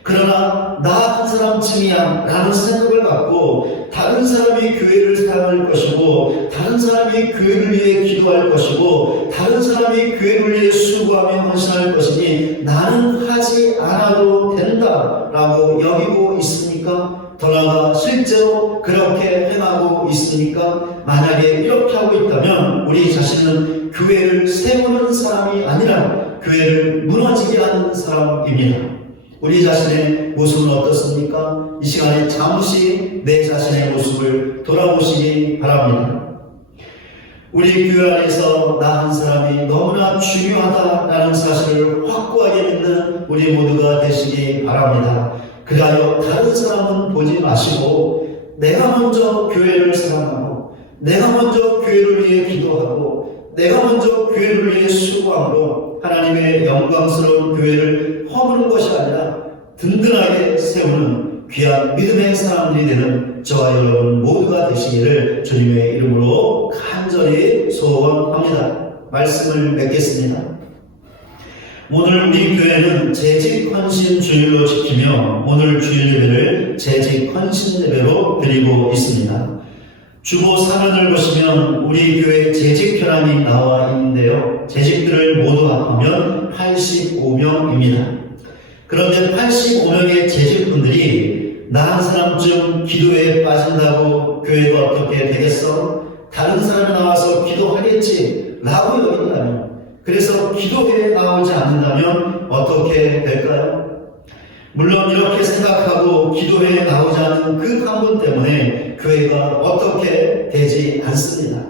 그러나 나 한 사람쯤이야 라는 생각을 갖고 다른 사람이 교회를 사랑할 것이고, 다른 사람이 교회를 위해 기도할 것이고, 다른 사람이 교회를 위해 수고하며 헌신할 것이니 나는 하지 않아도 된다라고 여기고 있습니까? 더 나아가 실제로 그렇게 행하고 있으니까, 만약에 이렇게 하고 있다면 우리 자신은 교회를 세우는 사람이 아니라 교회를 무너지게 하는 사람입니다. 우리 자신의 모습은 어떻습니까? 이 시간에 잠시 내 자신의 모습을 돌아보시기 바랍니다. 우리 교회 안에서 나 한 사람이 너무나 중요하다라는 사실을 확고하게 믿는 우리 모두가 되시기 바랍니다. 그리하여 다른 사람은 보지 마시고 내가 먼저 교회를 사랑하고, 내가 먼저 교회를 위해 기도하고, 내가 먼저 교회를 위해 수고함으로 하나님의 영광스러운 교회를 허무는 것이 아니라 든든하게 세우는 귀한 믿음의 사람들이 되는 저와 여러분 모두가 되시기를 주님의 이름으로 간절히 소원합니다. 말씀을 맺겠습니다. 오늘 우리 교회는 재직 헌신 주일로 지키며 오늘 주일 예배를 재직 헌신 예배로 드리고 있습니다. 주보 사면을 보시면 우리 교회 재직 현황이 나와 있는데요. 재직들을 모두 합하면 85명입니다. 그런데 85명의 재직분들이 나 한 사람쯤 기도에 빠진다고 교회가 어떻게 되겠어? 다른 사람이 나와서 기도하겠지 라고 여긴다면, 그래서 기도회에 나오지 않는다면 어떻게 될까요? 물론 이렇게 생각하고 기도회에 나오지 않는 그 한 분 때문에 교회가 어떻게 되지 않습니다.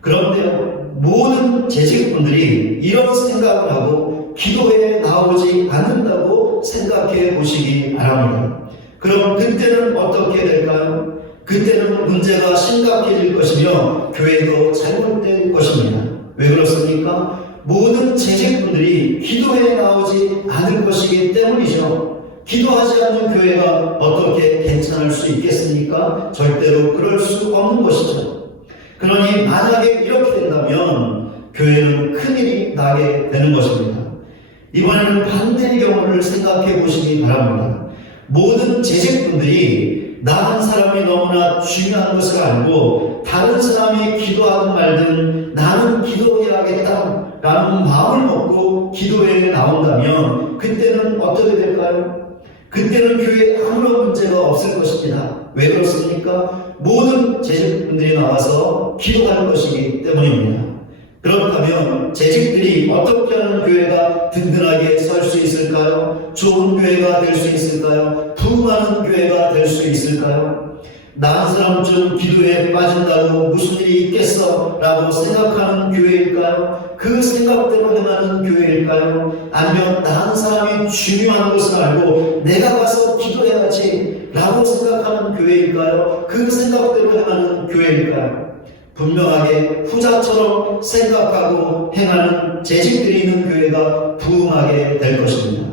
그런데 모든 재직분들이 이런 생각을 하고 기도회에 나오지 않는다고 생각해 보시기 바랍니다. 그럼 그때는 어떻게 될까요? 그때는 문제가 심각해질 것이며 교회도 잘못될 것입니다. 왜 그렇습니까? 모든 재직분들이 기도회에 나오지 않을 것이기 때문이죠. 기도하지 않는 교회가 어떻게 괜찮을 수 있겠습니까? 절대로 그럴 수 없는 것이죠. 그러니 만약에 이렇게 된다면 교회는 큰일이 나게 되는 것입니다. 이번에는 반대의 경우를 생각해 보시기 바랍니다. 모든 재직분들이 나 한 사람이 너무나 중요한 것을 알고 다른 사람이 기도하든 말든 나는 기도해야겠다 라는 마음을 먹고 기도회에 나온다면 그때는 어떻게 될까요? 그때는 교회에 아무런 문제가 없을 것입니다. 왜 그렇습니까? 모든 재직분들이 나와서 기도하는 것이기 때문입니다. 그렇다면 재직들이 어떻게 하는 교회가 든든하게 설 수 있을까요? 좋은 교회가 될 수 있을까요? 부흥하는 교회가 될 수 있을까요? 나 한 사람쯤 기도에 빠진다고 무슨 일이 있겠어? 라고 생각하는 교회일까요? 그 생각대로 행하는 교회일까요? 아니면 나 한 사람이 중요한 것을 알고 내가 가서 기도해야지 라고 생각하는 교회일까요? 그 생각대로 행하는 교회일까요? 분명하게 후자처럼 생각하고 행하는 재직들이 있는 교회가 부흥하게 될 것입니다.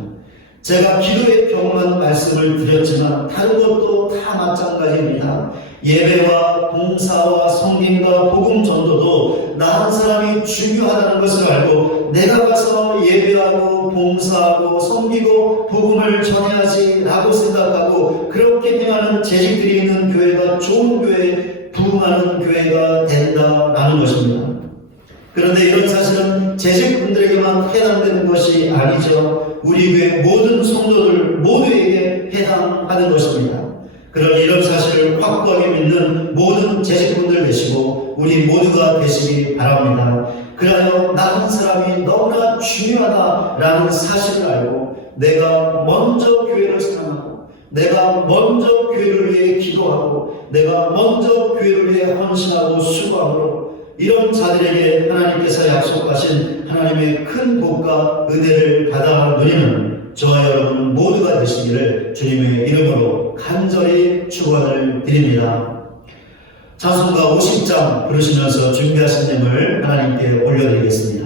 제가 기도에 경험한 말씀을 드렸지만 다른 것도 다 마찬가지입니다. 예배와 봉사와 성김과 복음 전도도 나 한 사람이 중요하다는 것을 알고 내가 가서 예배하고 봉사하고 섬기고 복음을 전해야지 라고 생각하고 그렇게 행하는 재직들이 있는 교회가 좋은 교회, 부흥하는 교회가 된다라는 것입니다. 그런데 이런 사실은 재직분들에게만 해당되는 것이 아니죠. 우리 교회 모든 성도들 모두에게 해당하는 것입니다. 그런 이런 사실을 확고하게 믿는 모든 재직분들 되시고 우리 모두가 되시기 바랍니다. 그래야 나 한 사람이 너무나 중요하다라는 사실을 알고 내가 먼저 교회를 사랑하고 내가 먼저 교회를 위해 기도하고 내가 먼저 교회를 위해 헌신하고 수고함으로 이런 자들에게 하나님께서 약속하신 하나님의 큰 복과 은혜를 받아 누리는 저와 여러분 모두가 되시기를 주님의 이름으로 간절히 축원을 드립니다. 찬송가 50장 부르시면서 준비하신 예물 하나님께 올려드리겠습니다.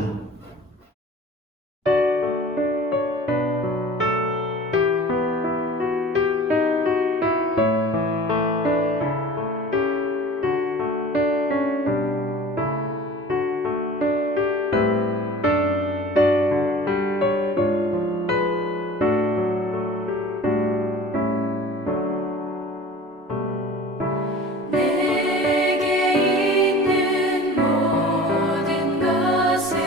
내게 있는 모든 것을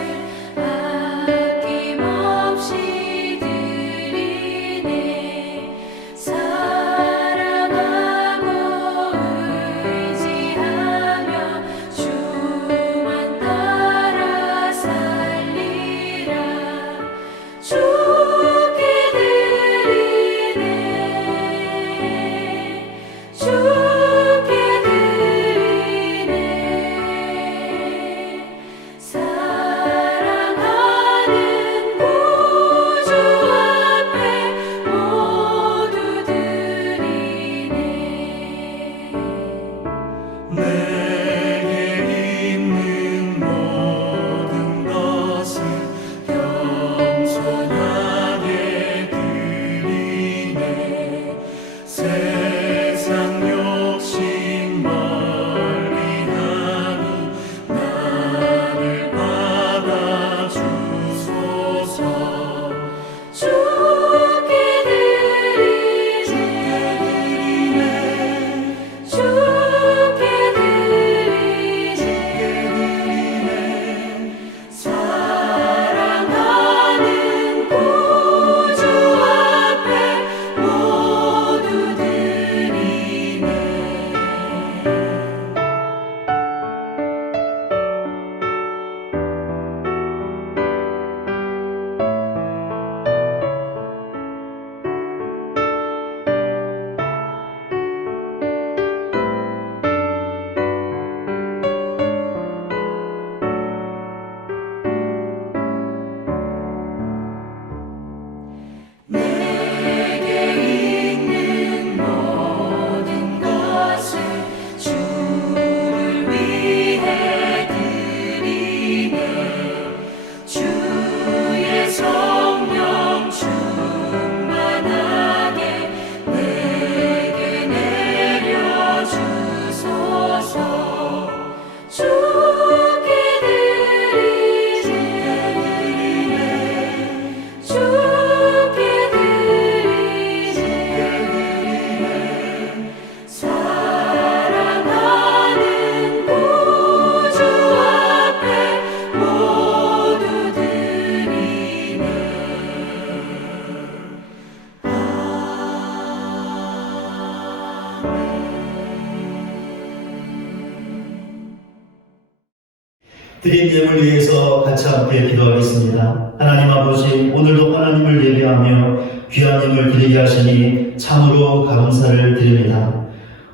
드린 예물 위해서 같이 함께 기도하겠습니다. 하나님 아버지, 오늘도 하나님을 예배하며 귀한 예물 드리게 하시니 참으로 감사를 드립니다.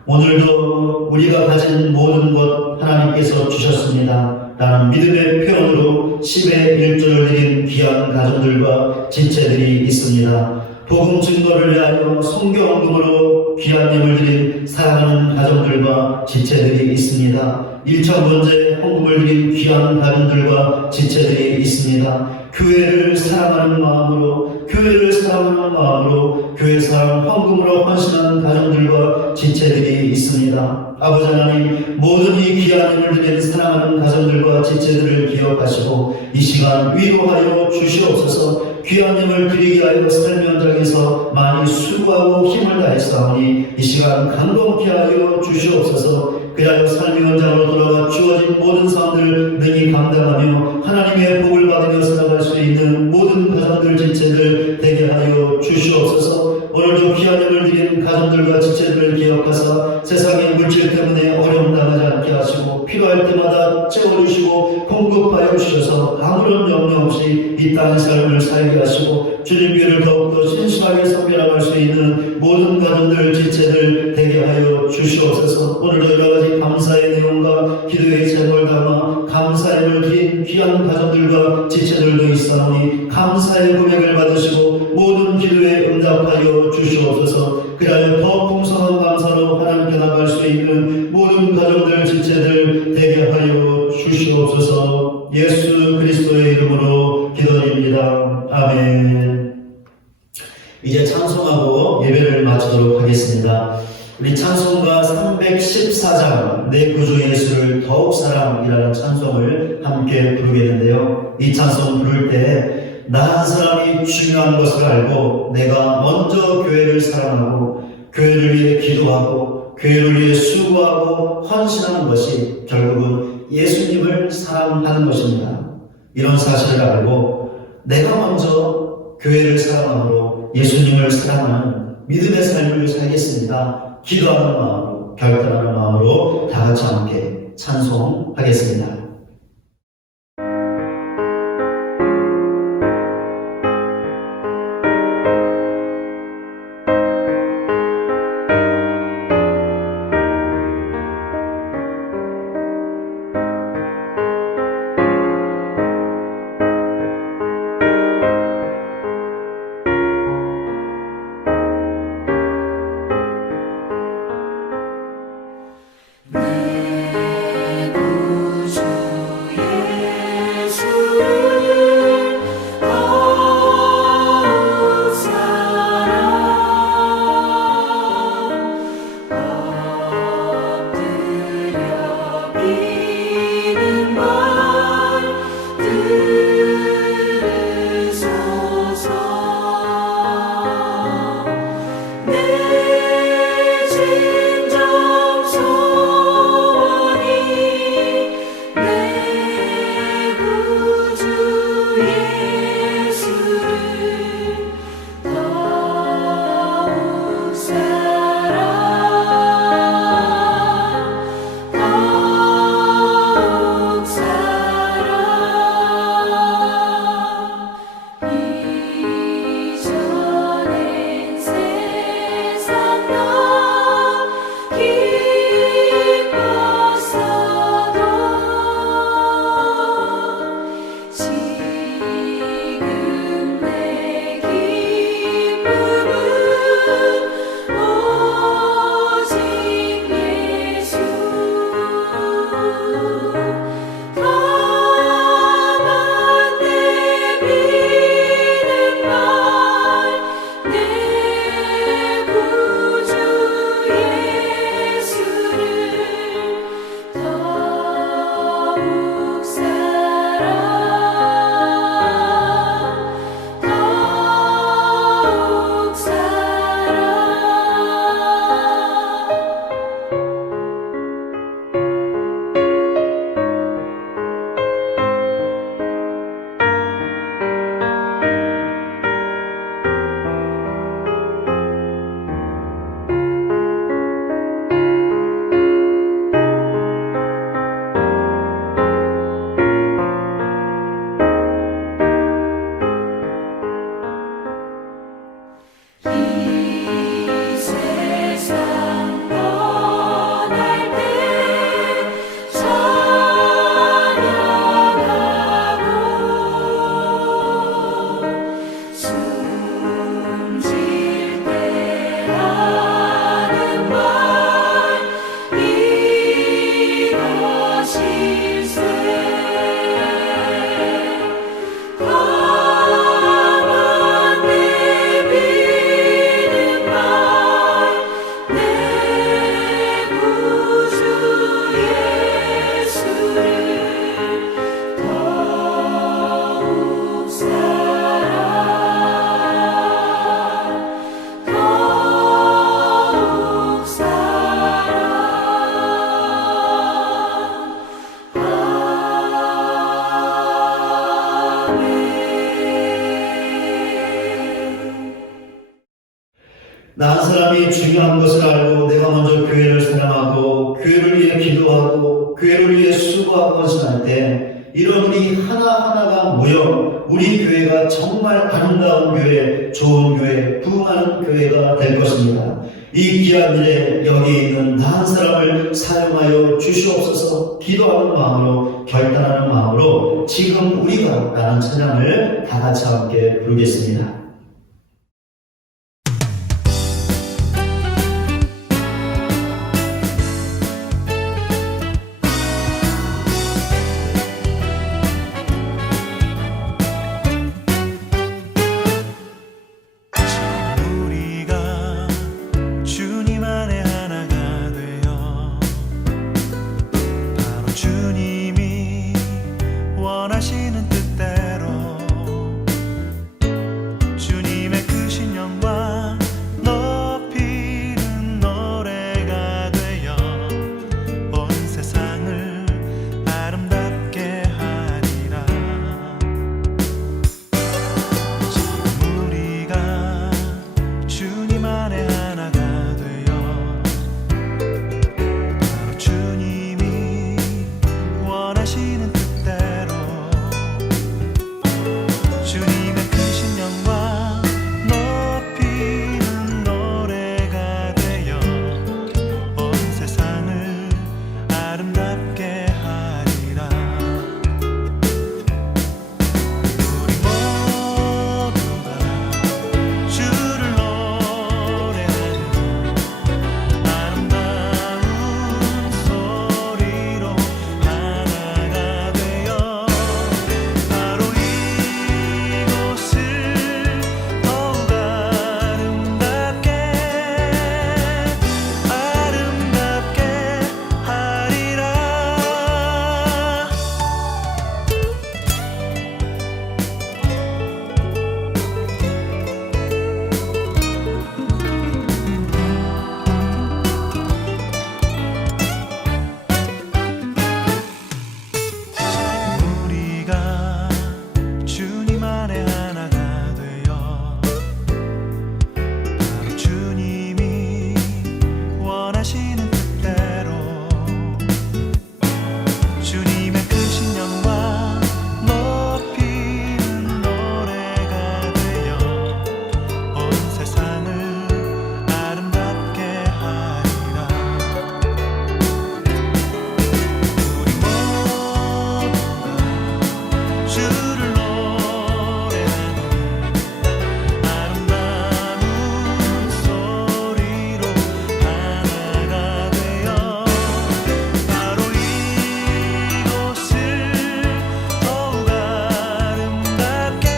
오늘도 우리가 가진 모든 것 하나님께서 주셨습니다. 라는 믿음의 표현으로 10의 1조를 드린 귀한 가정들과 지체들이 있습니다. 복음 증거를 위하여 성경헌금으로 귀한 예물 드린 사랑하는 가정들과 지체들이 있습니다. 1,000번째 헌금을 드린 귀한 가정들과 지체들이 있습니다. 교회를 사랑하는 마음으로 교회 사랑 헌금으로 헌신하는 가정들과 지체들이 있습니다. 아버지 하나님, 모든 이 귀한 예물 드린 사랑하는 가정들과 지체들을 기억하시고 이 시간 위로하여 주시옵소서. 귀한 예물 드리게 하여 삶의 현장에서 많이 수고하고 힘을 다했사오니 이 시간 감동케 하여 주시옵소서. 그리하여 삶의 현장으로 돌아가 주어진 모든 상황들을 능히 감당하며 하나님의 복을 받으며 살아갈 수 있는 모든 가정들 지체들 되게 하여 주시옵소서. 오늘도 귀한 예물 드린 가정들과 지체들을 기억하사 세상의 물질 때문에 어려움 당하지 않게 하시고 필요할 때마다 채워주시고 공급하여 주셔서 아무런 염려 없이 이 땅의 삶을 살게 하시고 주님 귀를 더욱더 신실하게 섬겨나갈 수 있는 모든 가정들 지체들 되게 하여 주시옵소서. 오늘도 여러 가지 감사의 내용과 기도의 제목을 담아 감사의 예물 드린 귀한 가정들과 지체들도 있사오니 감사의 고백을 받으시고 모든 기도에 응답하여 주시옵소서. 그리하여 더 풍성한 감사로 하나님께 나갈 수 있는 모든 가정들 지체들 되게 하여 주시옵소서. 예수 그리스도의 이름으로 기도드립니다. 아멘. 이제 찬송하고 예배를 마치도록 하겠습니다. 우리 찬송가 314장 내 구주 예수를 더욱 사랑이라는 찬송을 함께 부르겠는데요. 이 찬송 부를 때 나 한 사람이 중요한 것을 알고 내가 먼저 교회를 사랑하고 교회를 위해 기도하고 교회를 위해 수고하고 헌신하는 것이 결국은 예수님을 사랑하는 것입니다. 이런 사실을 알고 내가 먼저 교회를 사랑함으로 예수님을 사랑하는 믿음의 삶을 살겠습니다. 기도하는 마음으로, 결단하는 마음으로 다 같이 함께 찬송하겠습니다. 내 구주 난 사람이 중요한 것을 알고 내가 먼저 교회를 사랑하고 교회를 위해 기도하고 교회를 위해 수고하고 헌신할 때 이런 우리 하나하나가 모여 우리 교회가 정말 아름다운 교회, 좋은 교회, 부흥하는 교회가 될 것입니다. 이 귀한 일에 여기 있는 나 한 사람을 사용하여 주시옵소서 기도하는 마음으로 결단하는 마음으로 지금 우리가 라는 찬양을 다 같이 함께 부르겠습니다. 우리가 주님 안에 하나가 되어 바로 주님이 원하시는 뜻대로 주님의 크신 영광 높이는 노래가 되어 온 세상을 아름답게 하리라. 지금 우리가 주님 안에 하나가 되어 바로 주님이 원하시는 뜻대로 주님의 크신 영광 높이는 노래가 되어 온 세상을 아름답게 하리라. 우리 모두가 주를 노래하는 아름다운 소리로 하나가 되어 바로 이곳을 더욱 아름답게 하리라. 우리가 주님 안에 하나가 되어 바로 주님이 원하시는 뜻대로 주님의 크신 영광 높이는 노래가 되어 온 세상을 아름답게 하리라. 우리 모두가 주를 노래하는 아름다운 소리로 하나가 되어 바로 이곳을 더욱 아름답게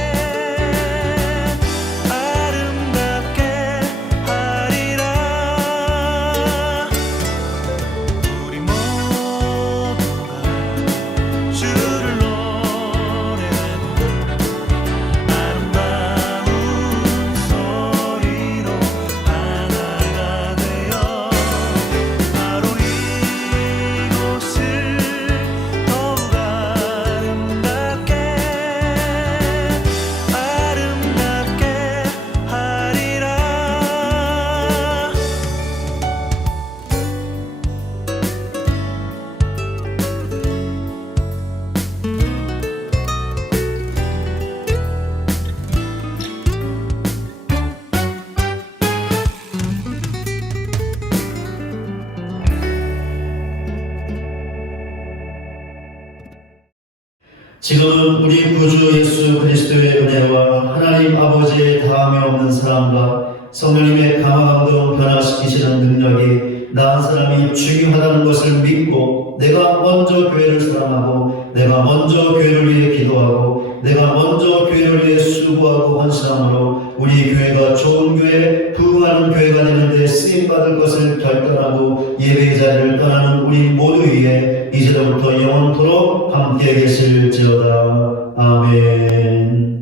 하리라. 우리 모두가 주를 노래하는 아름다운 소리로 하나가 되어 바로 이곳을 더욱 아름답게 하리라. 지금은 우리 구주 예수 그리스도의 은혜와 하나님 아버지의 다함이 없는 사랑과 성령님의 감화감동 변화시키시는 능력이 나 한 사람이 중요하다는 것을 믿고 내가 먼저 교회를 사랑하고 내가 먼저 교회를 위해 기도하고 내가 먼저 교회를 위해 수고하고 헌신함으로 우리 교회가 좋은 교회, 부흥하는 교회가 되는 데 쓰임받을 것을 결단하고 예배의 자리를 떠나는 우리 모두 위에 이제부터 영원토록 함께 계실지어다. 아멘.